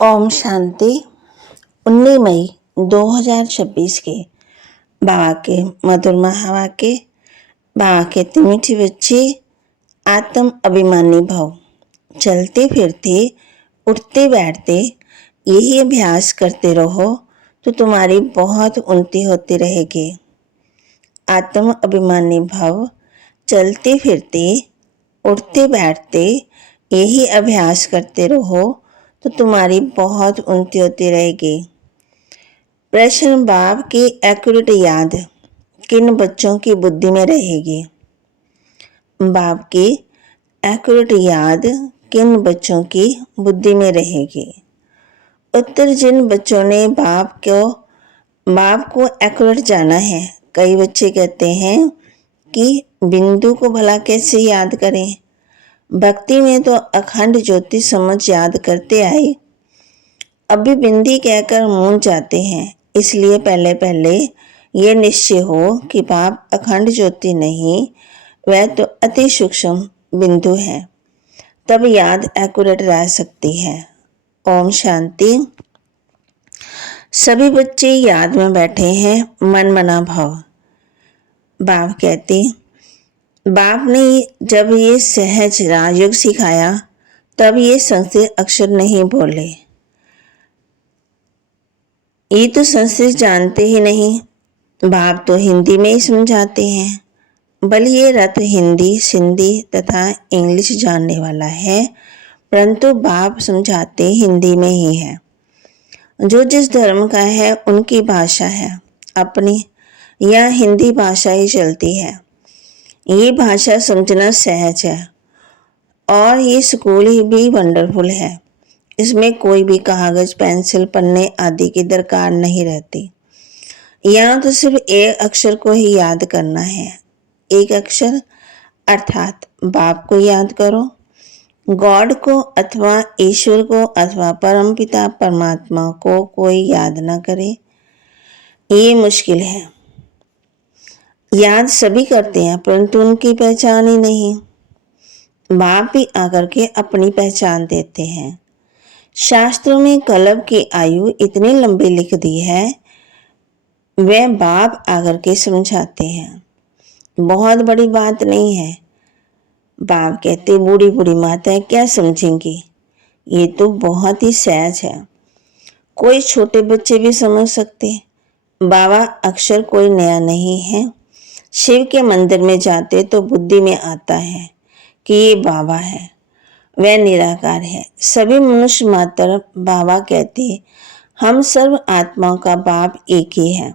ओम शांति। 19 मई 2026 के बाबा के मधुर महावाक्य। बाबा कहते मीठी बच्ची, आत्म अभिमानी भव। चलते फिरते उठते बैठते यही अभ्यास करते रहो तो तुम्हारी बहुत उन्नति होती रहेगी। आत्म अभिमानी भव। चलते फिरते उठते बैठते यही अभ्यास करते रहो तो तुम्हारी बहुत उन्नति होती रहेगी। प्रश्न, बाप की एक्यूरेट याद किन बच्चों की बुद्धि में रहेगी? बाप की एक्यूरेट याद किन बच्चों की बुद्धि में रहेगी? उत्तर, जिन बच्चों ने बाप को एक्यूरेट जाना है। कई बच्चे कहते हैं कि बिंदु को भला कैसे याद करें? भक्ति में तो अखंड ज्योति समझ याद करते आए, अभी बिंदी कहकर मूंझ जाते हैं। इसलिए पहले पहले ये निश्चय हो कि बाप अखंड ज्योति नहीं, वह तो अति सूक्ष्म बिंदु है, तब याद एक्यूरेट रह सकती है। ओम शांति। सभी बच्चे याद में बैठे हैं, मन मना भाव। बाप कहते, बाप ने जब ये सहज राजयोग सिखाया तब ये संस्कृत अक्षर नहीं बोले। ये तो संस्कृत जानते ही नहीं, बाप तो हिंदी में ही समझाते हैं। भले ये रथ हिंदी, सिंधी तथा इंग्लिश जानने वाला है, परंतु बाप समझाते हिंदी में ही है। जो जिस धर्म का है उनकी भाषा है, अपनी या हिंदी भाषा ही चलती है। ये भाषा समझना सहज है और ये स्कूल ही भी वंडरफुल है। इसमें कोई भी कागज, पेंसिल, पन्ने आदि की दरकार नहीं रहती। यहाँ तो सिर्फ एक अक्षर को ही याद करना है। एक अक्षर अर्थात बाप को याद करो। गॉड को अथवा ईश्वर को अथवा परमपिता परमात्मा को कोई याद ना करे, ये मुश्किल है। याद सभी करते हैं, परंतु उनकी पहचान ही नहीं। बाप भी आकर के अपनी पहचान देते हैं। शास्त्रों में कल्प की आयु इतनी लंबी लिख दी है, वह बाप आकर के समझाते हैं। बहुत बड़ी बात नहीं है। बाप कहते, बूढ़ी बूढ़ी माताएं क्या समझेंगी? ये तो बहुत ही सहज है, कोई छोटे बच्चे भी समझ सकते। बाबा अक्षर कोई नया नहीं है। शिव के मंदिर में जाते तो बुद्धि में आता है कि ये बाबा है, वह निराकार है। सभी मनुष्य मात्र बाबा कहते, हम सर्व आत्माओं का बाप एक ही है।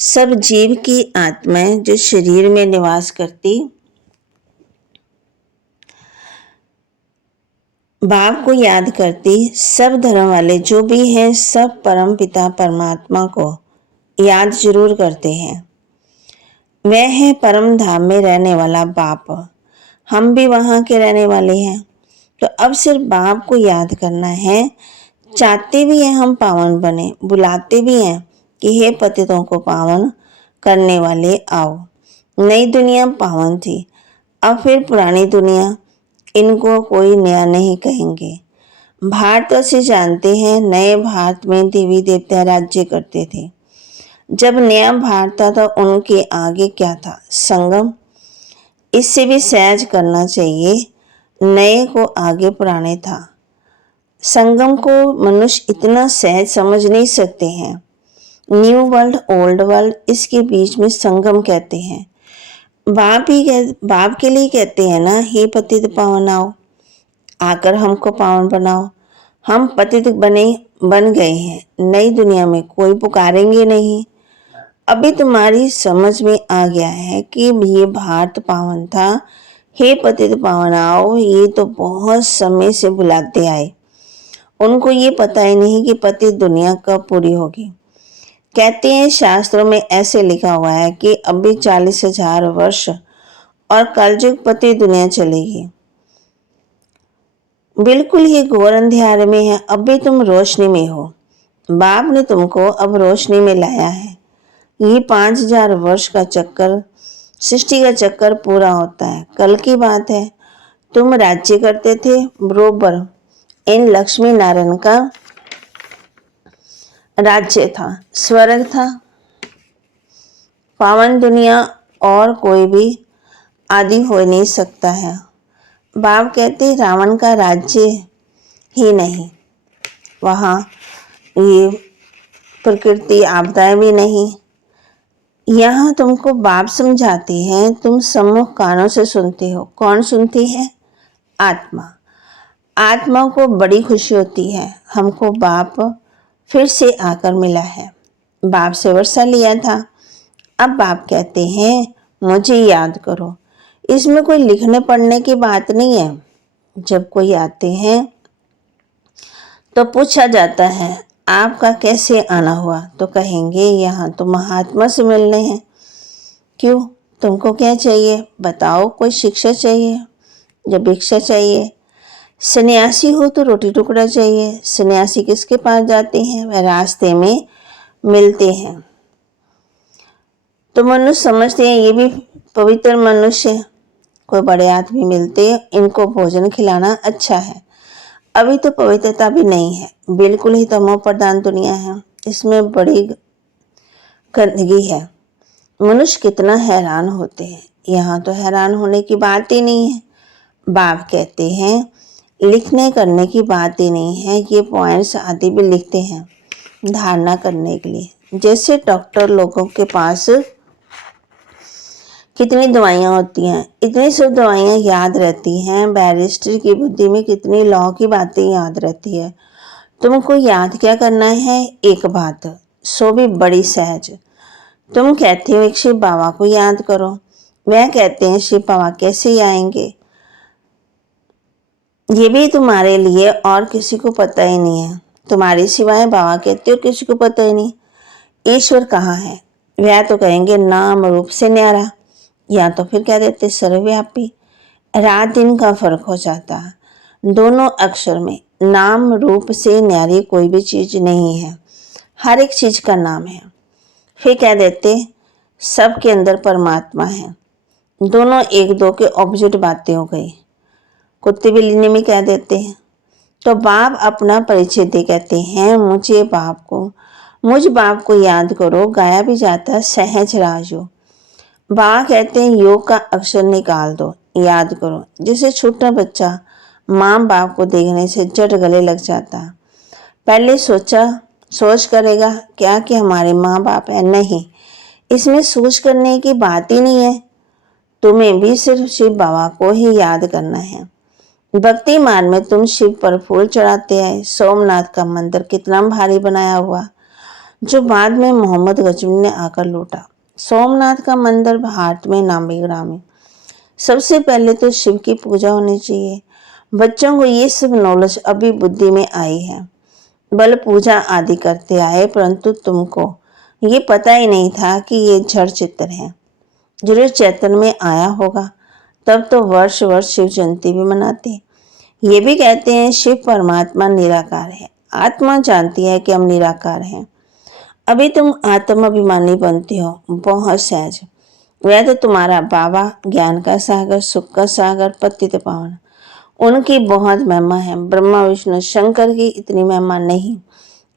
सब जीव की आत्माएं जो शरीर में निवास करती, बाप को याद करती। सब धर्म वाले जो भी हैं, सब परम पिता परमात्मा को याद जरूर करते हैं। वह है परम धाम में रहने वाला बाप। हम भी वहां के रहने वाले हैं, तो अब सिर्फ बाप को याद करना है। चाहते भी हैं हम पावन बने, बुलाते भी हैं कि हे पतितों को पावन करने वाले आओ। नई दुनिया पावन थी, अब फिर पुरानी दुनिया, इनको कोई नया नहीं कहेंगे। भारत से जानते हैं, नए भारत में देवी देवता राज्य करते थे। जब नया भारत था तो उनके आगे क्या था? संगम। इससे भी सहज करना चाहिए। नए को आगे पुराने था। संगम को मनुष्य इतना सहज समझ नहीं सकते हैं। न्यू वर्ल्ड, ओल्ड वर्ल्ड, इसके बीच में संगम कहते हैं। बाप के लिए कहते हैं ना, हे पतित पावन आओ, आकर हमको पावन बनाओ। हम पतित बन गए हैं। नई दुनिया में कोई पुकारेंगे नहीं। अभी तुम्हारी समझ में आ गया है कि ये भारत पावन था। हे पतित पावन आओ, ये तो बहुत समय से बुलाते आए। उनको ये पता ही नहीं कि पतित दुनिया कब पूरी होगी। कहते हैं शास्त्रों में ऐसे लिखा हुआ है कि अभी 40,000 वर्ष और कलयुग पतित दुनिया चलेगी। बिल्कुल ये घोर अंधेरे में है, अभी तुम रोशनी में हो। बाप ने तुमको अब रोशनी में लाया है। ये 5,000 वर्ष का चक्कर, सृष्टि का चक्कर पूरा होता है। कल की बात है, तुम राज्य करते थे, बरोबर इन लक्ष्मी नारायण का राज्य था, स्वर्ग था, पावन दुनिया और कोई भी आदि हो नहीं सकता है। बाप कहते रावण का राज्य ही नहीं, वहाँ ये प्रकृति आपदाएं भी नहीं। यहाँ तुमको बाप समझाते हैं, तुम सम्मुख कानों से सुनते हो। कौन सुनती है? आत्मा। आत्मा को बड़ी खुशी होती है, हमको बाप फिर से आकर मिला है। बाप से वर्षा लिया था, अब बाप कहते हैं मुझे याद करो। इसमें कोई लिखने पढ़ने की बात नहीं है। जब कोई आते हैं तो पूछा जाता है आपका कैसे आना हुआ, तो कहेंगे यहाँ तो महात्मा से मिलने हैं। क्यों, तुमको क्या चाहिए बताओ? कोई शिक्षा चाहिए? जब भिक्षा चाहिए? सन्यासी हो तो रोटी टुकड़ा चाहिए। सन्यासी किसके पास जाते हैं? वह रास्ते में मिलते हैं तो मनुष्य समझते हैं ये भी पवित्र मनुष्य। कोई बड़े आदमी मिलते, इनको भोजन खिलाना अच्छा है। अभी तो पवित्रता भी नहीं है, बिल्कुल ही तमो प्रधान दुनिया है, इसमें बड़ी गंदगी है। मनुष्य कितना हैरान होते हैं। यहाँ तो हैरान होने की बात ही नहीं है। बाप कहते हैं लिखने करने की बात ही नहीं है, ये पॉइंट्स आदि भी लिखते हैं धारणा करने के लिए। जैसे डॉक्टर लोगों के पास कितनी दवाइयाँ होती हैं, इतनी सब दवाइयाँ याद रहती हैं। बैरिस्टर की बुद्धि में कितनी लॉ की बातें याद रहती है। तुमको याद क्या करना है? एक बात, सो भी बड़ी सहज। तुम कहते हो एक शिव बाबा को याद करो, वह कहते हैं शिव बाबा कैसे आएंगे? ये भी तुम्हारे लिए और किसी को पता ही नहीं है। तुम्हारे सिवाय बाबा कहते हो किसी को पता ही नहीं। ईश्वर कहाँ है? वह तो कहेंगे नाम रूप से न्यारा, या तो फिर कह देते सर्वव्यापी। रात दिन का फर्क हो जाता। दोनों अक्षर में नाम रूप से न्यारी कोई भी चीज नहीं है, हर एक चीज का नाम है। फिर कह देते सबके अंदर परमात्मा है। दोनों एक दो के ऑपोजिट बातें हो गई। कुत्ते बिल्ली में कह देते हैं। तो बाप अपना परिचय दे कहते हैं मुझ बाप को याद करो। गाया भी जाता सहज राजो। बाबा कहते हैं योग का अक्षर निकाल दो, याद करो। जैसे छोटा बच्चा माँ बाप को देखने से जट गले लग जाता। पहले सोच करेगा क्या कि हमारे माँ बाप है? नहीं, इसमें सोच करने की बात ही नहीं है। तुम्हें भी सिर्फ शिव बाबा को ही याद करना है। भक्ति मार्ग में तुम शिव पर फूल चढ़ाते हैं। सोमनाथ का मंदिर कितना भारी बनाया हुआ, जो बाद में मोहम्मद गजनी ने आकर लूटा। सोमनाथ का मंदिर भारत में नामी ग्रामी। सबसे पहले तो शिव की पूजा होनी चाहिए। बच्चों को ये सब नॉलेज अभी बुद्धि में आई है, बल पूजा आदि करते आए, परंतु तुमको ये पता ही नहीं था कि ये जड़ चित्र है। जरूर चैतन्य में आया होगा, तब तो वर्ष वर्ष शिव जयंती भी मनाते। ये भी कहते हैं शिव परमात्मा निराकार है। आत्मा जानती है कि हम निराकार हैं। अभी तुम आत्माभिमानी बनते हो, बहुत सहज। वह तो तुम्हारा बाबा ज्ञान का सागर, सुख का सागर, पतित पावन, उनकी बहुत महिमा है। ब्रह्मा विष्णु शंकर की इतनी महिमा नहीं,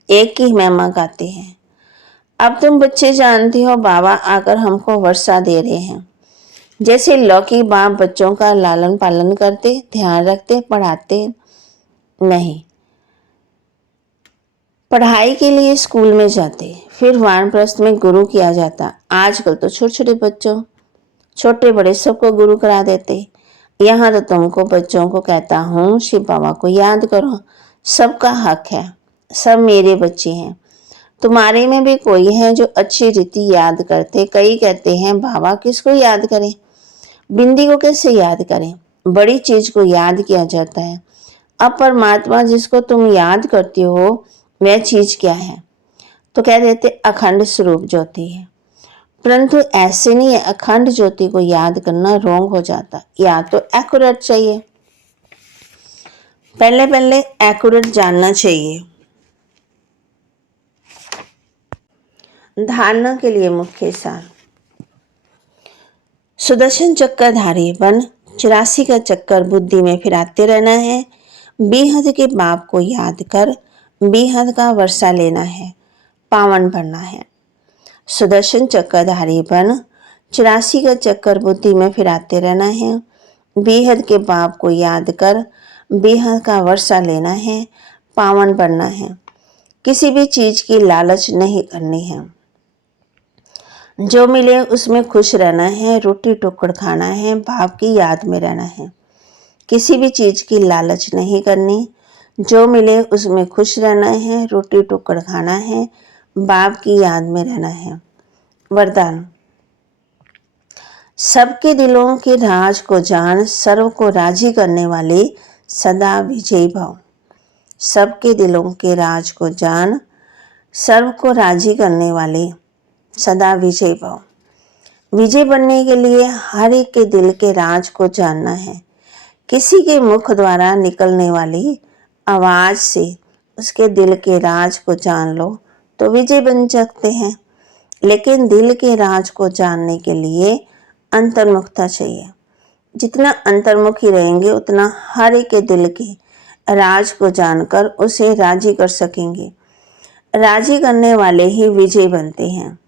एक की महिमा गाते हैं। अब तुम बच्चे जानते हो बाबा आकर हमको वर्षा दे रहे हैं। जैसे लौकी बाप बच्चों का लालन पालन करते, ध्यान रखते, पढ़ाते नहीं। पढ़ाई के लिए स्कूल में जाते, फिर वानप्रस्थ में गुरु किया जाता। आजकल तो छोटे छोटे बच्चों, छोटे बड़े सबको गुरु करा देते। यहाँ तो तुमको बच्चों को कहता हूँ शिव बाबा को याद करो। सबका हक है, सब मेरे बच्चे हैं। तुम्हारे में भी कोई है जो अच्छी रीति याद करते। कई कहते हैं बाबा किसको याद करें, बिंदी को कैसे याद करें? बड़ी चीज को याद किया जाता है। अब परमात्मा जिसको तुम याद करती हो वह चीज क्या है? तो कह देते अखंड स्वरूप ज्योति है। परंतु ऐसे नहीं है, अखंड ज्योति को याद करना रोंग हो जाता। या तो एक्यूरेट चाहिए, पहले एक्यूरेट जानना चाहिए। धारणा के लिए मुख्य सार, सुदर्शन चक्करधारी बन 84 का चक्कर बुद्धि में फिराते रहना है। बेहद के बाप को याद कर बेहद का वर्षा लेना है। पावन बनना है। सुदर्शन चक्रधारी बन 84 का चक्कर बुद्धि में फिराते रहना है। बेहद के बाप को याद कर बेहद का वर्षा लेना है, पावन बनना है। किसी भी चीज की लालच नहीं करनी है। जो मिले उसमें खुश रहना है, रोटी टुकड़ खाना है, बाप की याद में रहना है। किसी भी चीज की लालच नहीं करनी। जो मिले उसमें खुश रहना है, रोटी टुकड़ खाना है, बाप की याद में रहना है। वरदान। सबके दिलों के राज को जान, सर्व को राजी करने वाले सदा विजयी भव। सबके दिलों के राज को जान, सर्व को राजी करने वाले सदा विजयी भव। विजय बनने के लिए हर एक के दिल के राज को जानना है। किसी के मुख द्वारा निकलने वाली आवाज से उसके दिल के राज को जान लो तो विजय बन सकते हैं। लेकिन दिल के राज को जानने के लिए अंतर्मुखता चाहिए। जितना अंतर्मुखी रहेंगे उतना हर एक के दिल के राज को जानकर उसे राजी कर सकेंगे। राजी करने वाले ही विजय बनते हैं।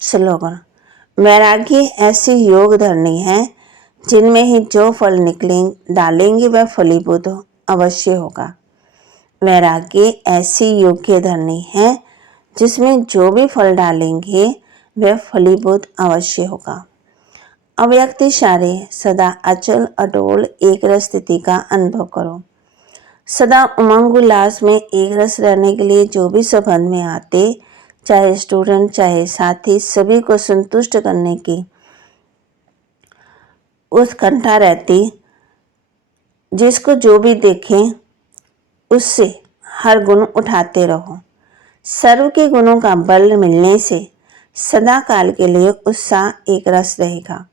स्लोगन। वैराग्य ऐसी योग धरनी है जिनमें ही जो फल डालेंगे वह फलीभूत अवश्य होगा। वैराग्य ऐसी योग्य धरनी है जिसमें जो भी फल डालेंगे वह फलीभूत अवश्य होगा। अव्यक्त इशारे सदा अचल अटोल एक रस स्थिति का अनुभव करो। सदा उमंग उल्लास में एक रस रहने के लिए जो भी संबंध में आते, चाहे स्टूडेंट चाहे साथी, सभी को संतुष्ट करने की उत्कंठा रहती। जिसको जो भी देखें उससे हर गुण उठाते रहो। सर्व के गुणों का बल मिलने से सदा काल के लिए उत्साह एक रस रहेगा।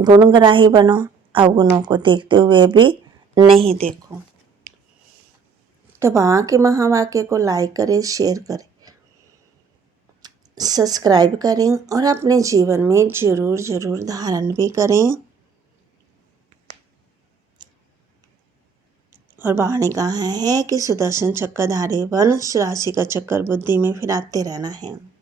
गुणग्राही बनो, अवगुणों को देखते हुए भी नहीं देखो। तो बाबा के महावाक्य को लाइक करें, शेयर करें, सब्सक्राइब करें और अपने जीवन में जरूर जरूर धारण भी करें। और बाबा ने कहा है कि सुदर्शन चक्रधारी बन 84 का चक्कर बुद्धि में फिराते रहना है।